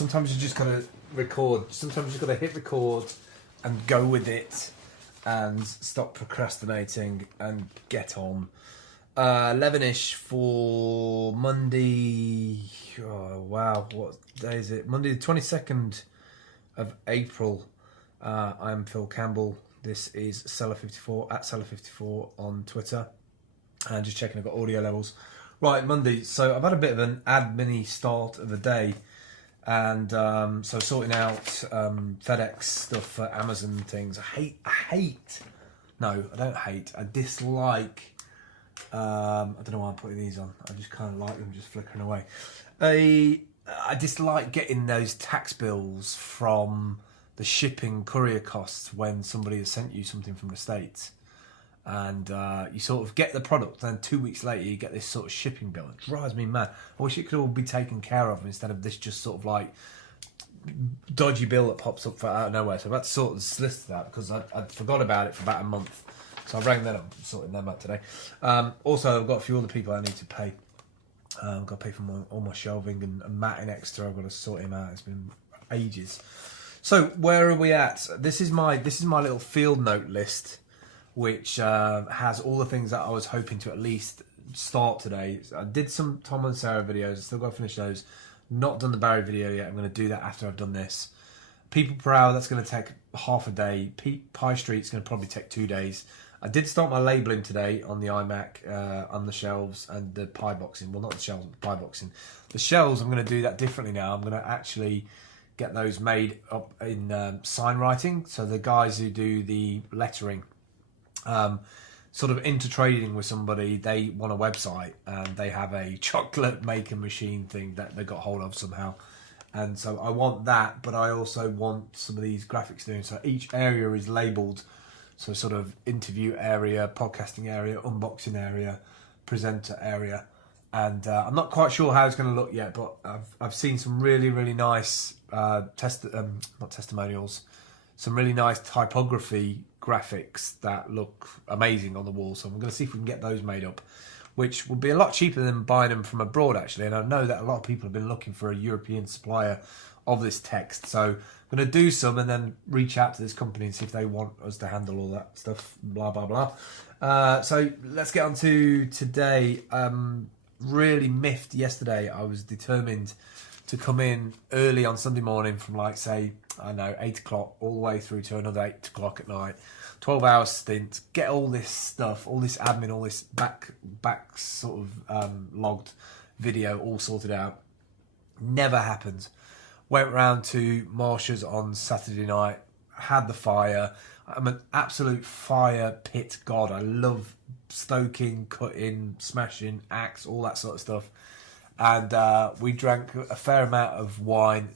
sometimes you just gotta record. Sometimes you just gotta hit record and go with it, and stop procrastinating and get on. 11ish for Monday. Oh wow, what day is it? Monday the 22nd of April. I'm Phil Campbell. This is Seller54 at Seller54 on Twitter, and just checking I've got audio levels. Right, Monday. So I've had a bit of an admin-y start of the day, and so sorting out FedEx stuff for Amazon things. I dislike. I don't know why I'm putting these on. I just kind of like them just flickering away. I dislike getting those tax bills from the shipping courier costs when somebody has sent you something from the States. And you sort of get the product, and then 2 weeks later you get this sort of shipping bill. It drives me mad. I wish it could all be taken care of instead of this just sort of like dodgy bill that pops up out of nowhere. So I've had to sort of solicitor that because I'd forgot about it for about a month. So I rang them up, sorting them out today. Also, I've got a few other people I need to pay. I've got to pay for all my shelving, and Matt in Exeter, I've got to sort him out. It's been ages. So where are we at? This is my little field note list, which has all the things that I was hoping to at least start today. I did some Tom and Sarah videos. I still got to finish those. Not done the Barry video yet. I'm going to do that after I've done this. People per hour, that's going to take half a day. Pie Street's going to probably take 2 days. I did start my labelling today on the iMac, on the shelves and the pie boxing. Well, not the shelves, but the pie boxing. The shelves, I'm going to do that differently now. I'm going to actually get those made up in sign writing. So the guys who do the lettering, sort of intertrading with somebody, they want a website and they have a chocolate maker machine thing that they got hold of somehow. And so I want that, but I also want some of these graphics doing. So each area is labelled. So sort of interview area, podcasting area, unboxing area, presenter area. And I'm not quite sure how it's going to look yet, but I've seen some really, really nice not testimonials, some really nice typography graphics that look amazing on the wall. So I'm going to see if we can get those made up, which will be a lot cheaper than buying them from abroad, actually. And I know that a lot of people have been looking for a European supplier of this text. So I'm going to do some and then reach out to this company and see if they want us to handle all that stuff, blah, blah, blah. So let's get on to today. Really miffed yesterday. I was determined to come in early on Sunday morning from, like, say, I don't know, 8 o'clock all the way through to another 8 o'clock at night. 12-hour stint, get all this stuff, all this admin, all this back sort of logged video all sorted out. Never happened. Went round to Marsha's on Saturday night, had the fire. I'm an absolute fire pit god. I love stoking, cutting, smashing, axe, all that sort of stuff. And we drank a fair amount of wine.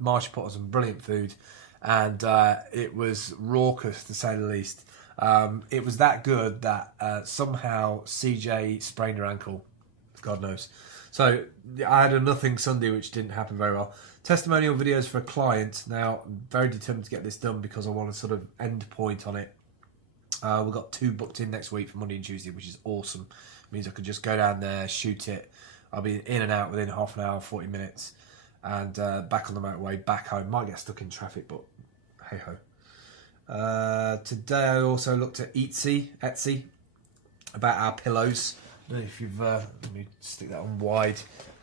Marsha put on some brilliant food, and it was raucous to say the least. It was that good that somehow CJ sprained her ankle. God knows. So I had a nothing Sunday, which didn't happen very well. Testimonial videos for a client. Now, I'm very determined to get this done because I want a sort of end point on it. We've got 2 booked in next week for Monday and Tuesday, which is awesome. It means I could just go down there, shoot it. I'll be in and out within half an hour, 40 minutes. And back on the motorway, back home. Might get stuck in traffic, but hey-ho. Today I also looked at Etsy, about our pillows. I don't know if you've... let me stick that on wide.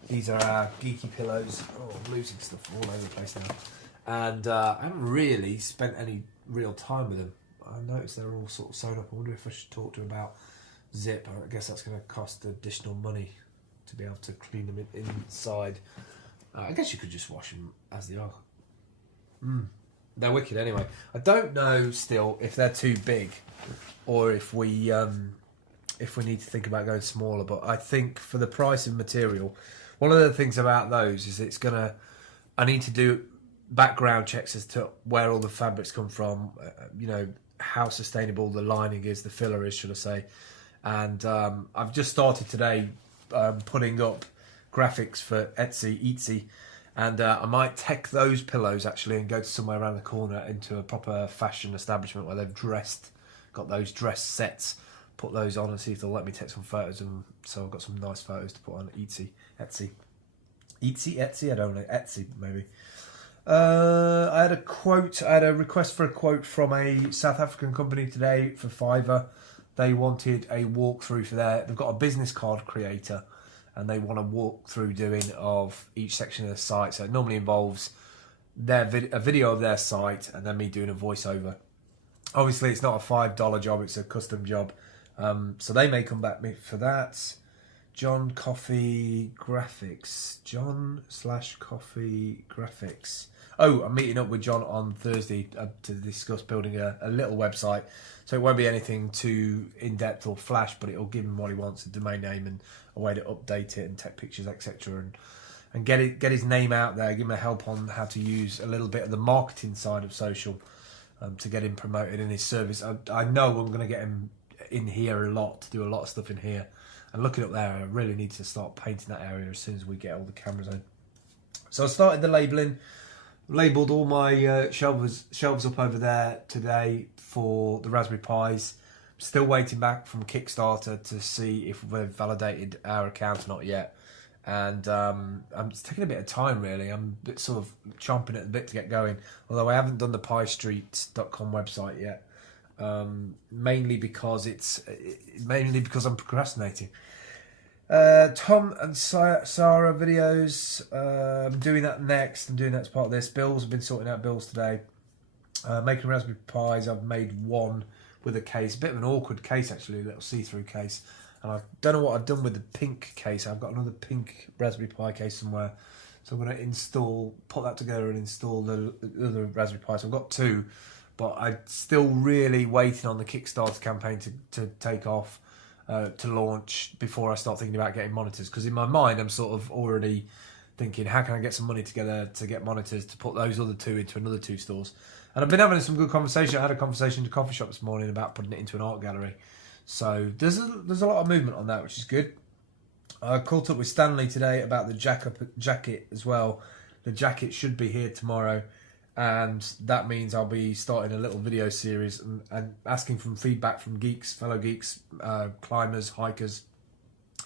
These are our geeky pillows. Oh, I'm losing stuff all over the place now. And I haven't really spent any real time with them. I noticed they're all sort of sewn up. I wonder if I should talk to them about zip. I guess that's going to cost additional money to be able to clean them inside. I guess you could just wash them as they are. They're wicked anyway. I don't know still if they're too big or if we need to think about going smaller. But I think for the price of material, one of the things about those is I need to do background checks as to where all the fabrics come from, how sustainable the lining is, the filler is, should I say. And I've just started today putting up graphics for Etsy, and I might take those pillows actually and go to somewhere around the corner into a proper fashion establishment where they've got those dress sets, put those on and see if they'll let me take some photos of them. So I've got some nice photos to put on Etsy. Etsy, I don't know, Etsy maybe. I had a request for a quote from a South African company today for Fiverr. They wanted a walkthrough for they've got a business card creator, and they want a walkthrough doing of each section of the site. So it normally involves a video of their site and then me doing a voiceover. Obviously, it's not a $5 job; it's a custom job. So they may come back for that. John Coffee Graphics. John/Coffee Graphics. Oh, I'm meeting up with John on Thursday to discuss building a little website. So it won't be anything too in-depth or flash, but it'll give him what he wants, a domain name and a way to update it and take pictures, etc. And get his name out there, give him a help on how to use a little bit of the marketing side of social to get him promoted in his service. I know I'm going to get him in here a lot, to do a lot of stuff in here. And looking up there, I really need to start painting that area as soon as we get all the cameras in. So I started the labelling, labelled all my shelves up over there today for the Raspberry Pis. Still waiting back from Kickstarter to see if we've validated our account or not yet. And it's taking a bit of time, really. I'm a bit sort of chomping at the bit to get going. Although I haven't done the piestreet.com website yet. Mainly because I'm procrastinating. Tom and Sarah videos. I'm doing that next. I'm doing that as part of this. Bills, I've been sorting out bills today. Making Raspberry Pis. I've made one with a case, a bit of an awkward case actually, a little see-through case. And I don't know what I've done with the pink case. I've got another pink Raspberry Pi case somewhere, so I'm going to put that together and install the other Raspberry Pi. So I've got two. But I'm still really waiting on the Kickstarter campaign to take off, to launch before I start thinking about getting monitors. Because in my mind, I'm sort of already thinking, how can I get some money together to get monitors to put those other two into another two stores? And I've been having some good conversation. I had a conversation to coffee shop this morning about putting it into an art gallery. So there's a lot of movement on that, which is good. I caught up with Stanley today about the jacket as well. The jacket should be here tomorrow. And that means I'll be starting a little video series and asking for feedback from fellow geeks, climbers, hikers,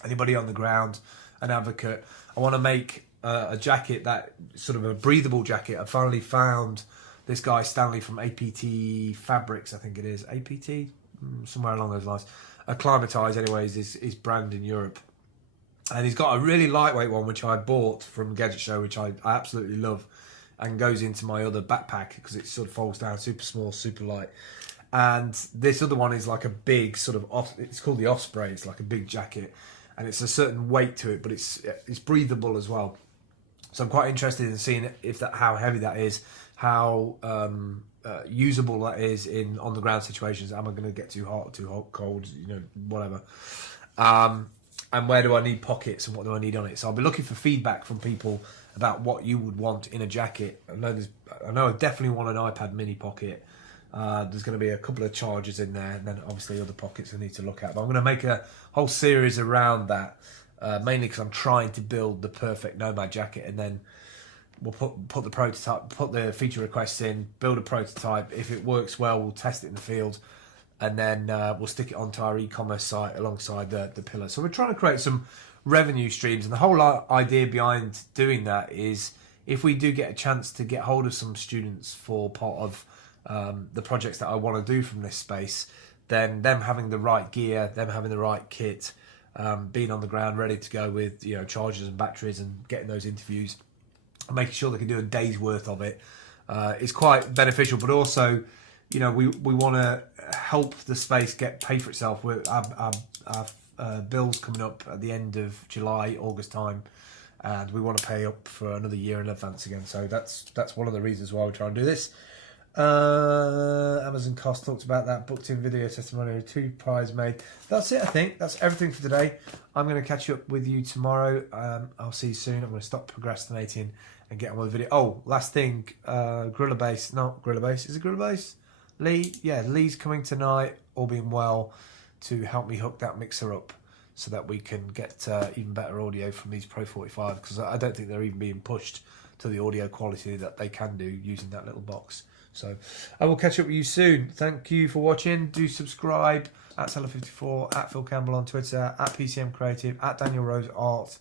anybody on the ground, an advocate. I want to make a jacket, that sort of a breathable jacket. I finally found this guy, Stanley from APT Fabrics, I think it is. APT? Somewhere along those lines. Acclimatise, anyways, is brand in Europe. And he's got a really lightweight one, which I bought from Gadget Show, which I absolutely love. And goes into my other backpack because it sort of folds down, super small, super light. And this other one is like a big sort of, it's called the Osprey. It's like a big jacket, and it's a certain weight to it, but it's breathable as well. So I'm quite interested in seeing how heavy that is, how usable that is in on the ground situations. Am I going to get too hot, too cold, whatever. And where do I need pockets and what do I need on it? So I'll be looking for feedback from people about what you would want in a jacket. I know I definitely want an iPad mini pocket. There's going to be a couple of chargers in there, and then obviously other pockets I need to look at. But I'm going to make a whole series around that, mainly because I'm trying to build the perfect Nomad jacket, and then we'll put the prototype, put the feature requests in, build a prototype. If it works well, we'll test it in the field, and then we'll stick it onto our e-commerce site alongside the pillar. So we're trying to create some revenue streams, and the whole idea behind doing that is if we do get a chance to get hold of some students for part of the projects that I want to do from this space, then them having the right gear, them having the right kit, being on the ground ready to go with chargers and batteries and getting those interviews and making sure they can do a day's worth of it is quite beneficial. But also we want to help the space pay for itself. Our bills coming up at the end of July, August time, and we want to pay up for another year in advance again. So that's one of the reasons why we try and do this. Amazon cost, talked about that. Booked in video testimonial, 2 pies made. That's it, I think. That's everything for today. I'm going to catch up with you tomorrow. I'll see you soon. I'm going to stop procrastinating and get on with the video. Oh, last thing, Gorilla Base. Not Gorilla Base. Is it Gorilla Base? Lee? Yeah, Lee's coming tonight, all being well, to help me hook that mixer up so that we can get even better audio from these Pro 45, because I don't think they're even being pushed to the audio quality that they can do using that little box. So I will catch up with you soon. Thank you for watching. Do subscribe at Seller54, at Phil Campbell on Twitter, at PCM Creative, at Daniel Rose Art.